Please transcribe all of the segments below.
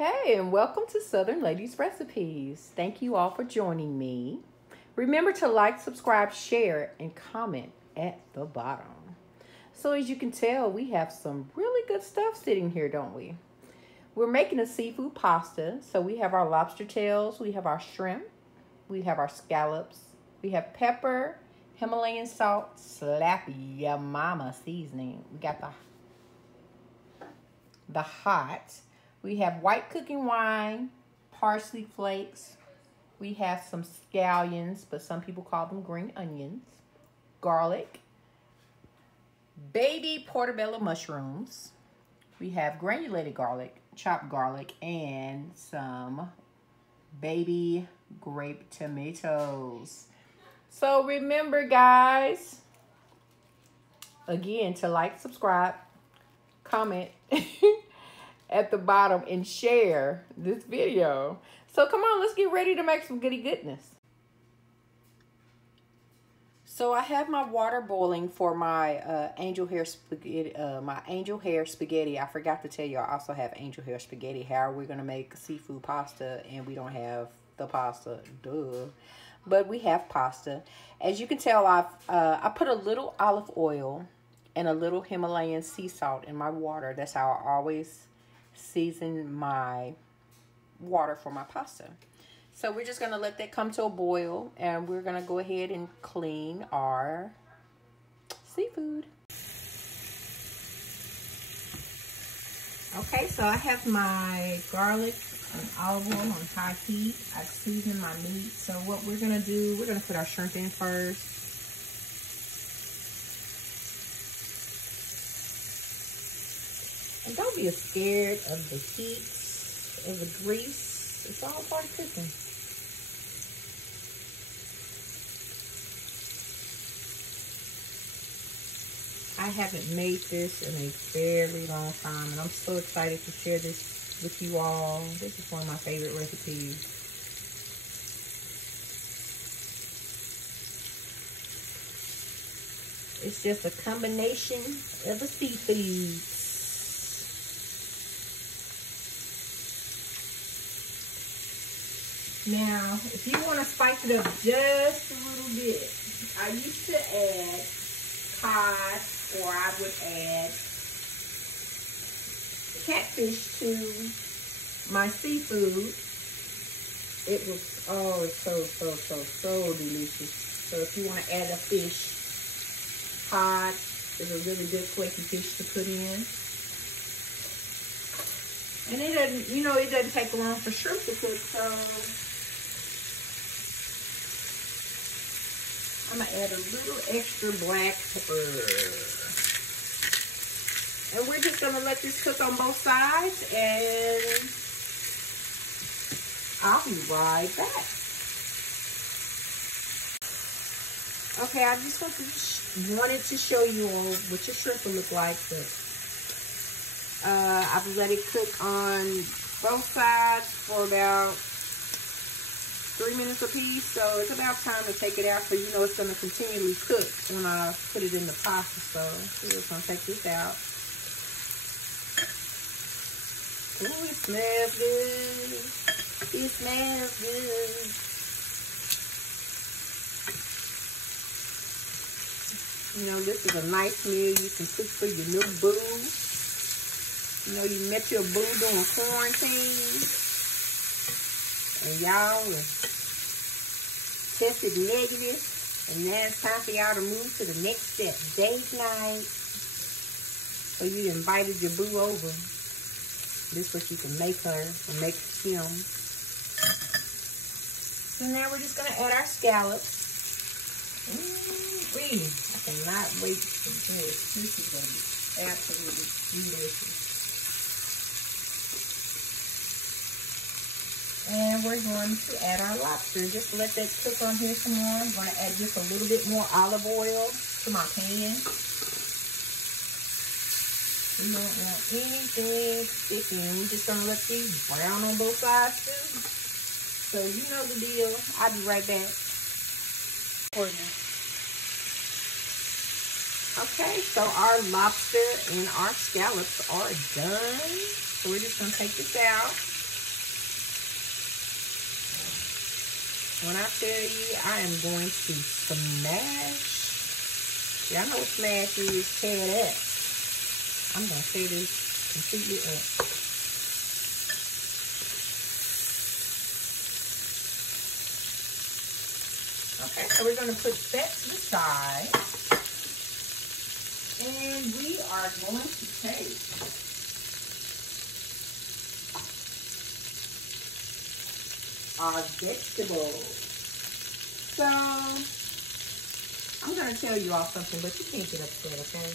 Hey, and welcome to Southern Ladies Recipes. Thank you all for joining me. Remember to like, subscribe, share, and comment at the bottom. So as you can tell, we have some really good stuff sitting here, don't we? We're making a seafood pasta. So we have our lobster tails, we have our shrimp, we have our scallops, we have pepper, Himalayan salt, slap ya mama seasoning. We got the hot. We have white cooking wine, parsley flakes. We have some scallions, but some people call them green onions. Garlic. Baby portobello mushrooms. We have granulated garlic, chopped garlic, and some baby grape tomatoes. So remember, guys, again, to like, subscribe, comment at the bottom, and share this video. So come on, let's get ready to make some goody goodness. So I have my water boiling for my angel hair spaghetti. I forgot to tell you, I also have angel hair spaghetti. How are we gonna make seafood pasta and we don't have the pasta? Duh. But we have pasta. As you can tell, I put a little olive oil and a little Himalayan sea salt in my water. That's how I always season my water for my pasta. So we're just going to let that come to a boil, and we're going to go ahead and clean our seafood. Okay, so I have my garlic and olive oil on high heat. I've seasoned my meat. So what we're going to do, we're going to put our shrimp in first. And don't be scared of the heat, of the grease. It's all part of cooking. I haven't made this in a very long time, and I'm so excited to share this with you all. This is one of my favorite recipes. It's just a combination of the seafoods. Now, if you want to spice it up just a little bit, I used to add cod, or I would add catfish to my seafood. It was, oh, it's so delicious. So if you want to add a fish, cod is a really good flaky fish to put in. And it doesn't, you know, it doesn't take long for shrimp to cook, so I'm going to add a little extra black pepper. And we're just going to let this cook on both sides, and I'll be right back. Okay, I just wanted to show you all what your shrimp will look like, but I've let it cook on both sides for about 3 minutes apiece, so it's about time to take it out, so you know it's going to continually cook when I put it in the pasta. So we're just going to take this out. Ooh, it smells good. It smells good. You know, this is a nice meal you can cook for your little boo. You know, you met your boo during quarantine, and y'all tested negative, and now it's time for y'all to move to the next step, date night. So you invited your boo over. This is what you can make her or make him. So now we're just gonna add our scallops. Ooh-wee. I cannot wait for this. This is gonna be absolutely delicious. And we're going to add our lobster. Just let that cook on here some more. I'm going to add just a little bit more olive oil to my pan. We don't want anything sticking. We're just going to let these brown on both sides too. So you know the deal. I'll be right back. Okay, so our lobster and our scallops are done. So we're just going to take this out. When I tell you, I am going to smash. Y'all know what smash is, tear it up. I'm going to tear this completely up. Okay, so we're going to put that to the side. And we are going to take our vegetables. So, I'm going to tell you all something, but you can't get upset, okay?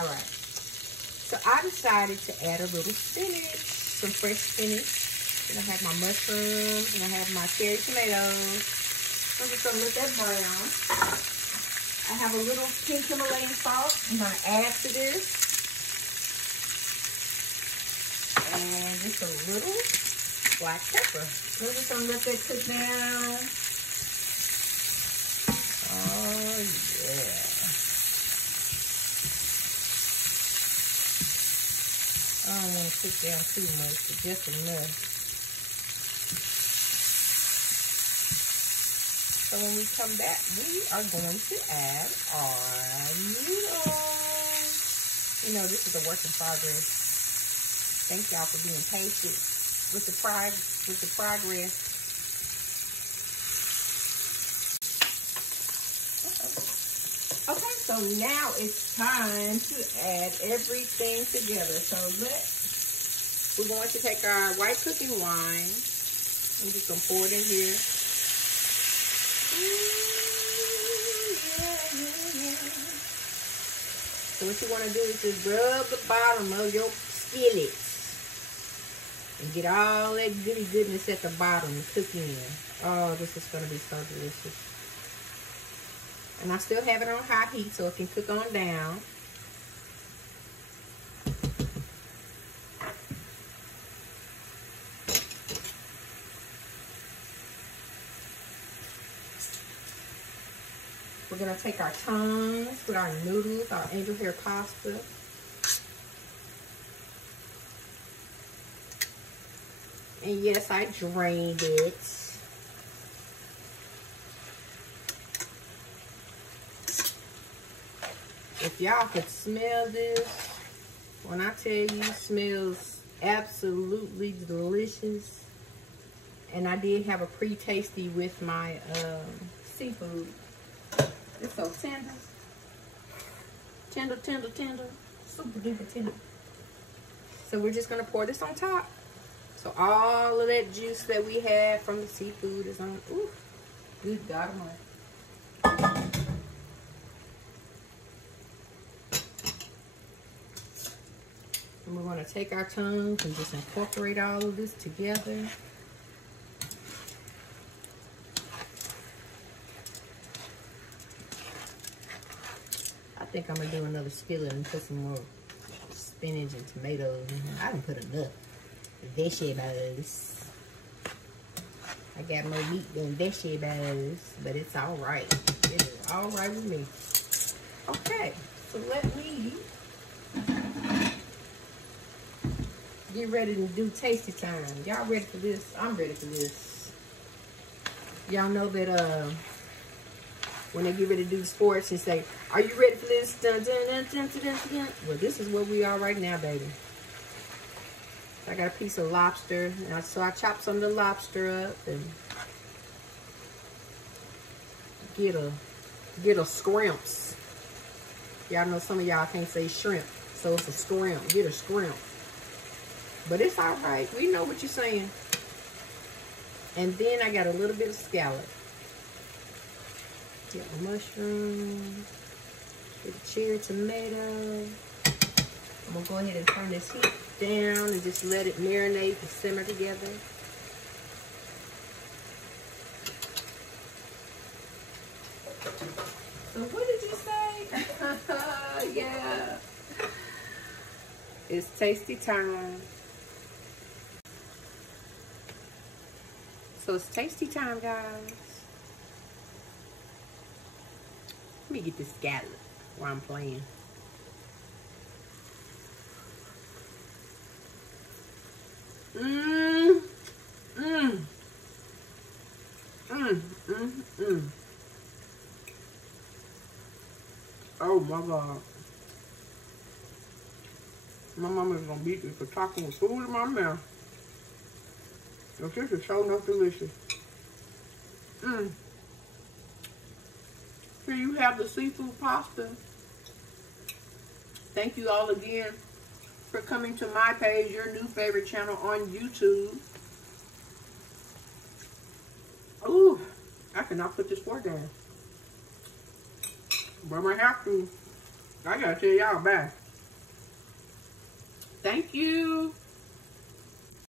All right. So, I decided to add a little spinach, some fresh spinach. And I have my mushrooms, and I have my cherry tomatoes. I'm just going to let that brown. I have a little pink Himalayan salt I'm going to add to this. And just a little black pepper. We're just going to let that cook down. Oh, yeah. I don't want to cook down too much, but just enough. So when we come back, we are going to add our noodles. You know, this is a work in progress. Thank y'all for being patient with the progress. Okay, so now it's time to add everything together. So we're going to take our white cooking wine. I'm just gonna pour it in here. So what you want to do is just rub the bottom of your skillet and get all that goody goodness at the bottom cooking in. Oh, this is going to be so delicious. And I still have it on high heat so it can cook on down. We're going to take our tongs with our noodles, our angel hair pasta. And yes, I drained it. If y'all could smell this, when I tell you it smells absolutely delicious. And I did have a pre-tasty with my seafood. It's so tender. Tender, tender, tender. Super duper tender. So we're just going to pour this on top. So all of that juice that we had from the seafood is on. Ooh, good God almighty. And we're going to take our tongs and just incorporate all of this together. I think I'm going to do another skillet and put some more spinach and tomatoes in here. I didn't put enough vegetables. I got more meat than vegetables, but it's all right. It is all right with me. Okay, so let me get ready to do tasty time. Y'all ready for this? I'm ready for this. Y'all know that when they get ready to do sports and say, "Are you ready for this?" Dun, dun, dun, dun, dun, dun, dun. Well, this is where we are right now, baby. I got a piece of lobster, so I chopped some of the lobster up and get a scrimps. Y'all know some of y'all can't say shrimp, so it's a scrimp. Get a scrimp. But it's all right. We know what you're saying. And then I got a little bit of scallop. Get my mushroom. Get a cherry tomato. I'm going to go ahead and turn this heat down and just let it marinate and simmer together. So what did you say? Yeah. It's tasty time. So it's tasty time, guys. Let me get this scallop while I'm playing. Mmm. Mmm. Mmm. Oh my God. My mama's gonna beat me for talking with food in my mouth. This is so not delicious. Here you have the seafood pasta. Thank you all again for coming to my page, your new favorite channel on YouTube. Ooh, I cannot put this fork down. But I might have to. I gotta tell y'all bye. Thank you.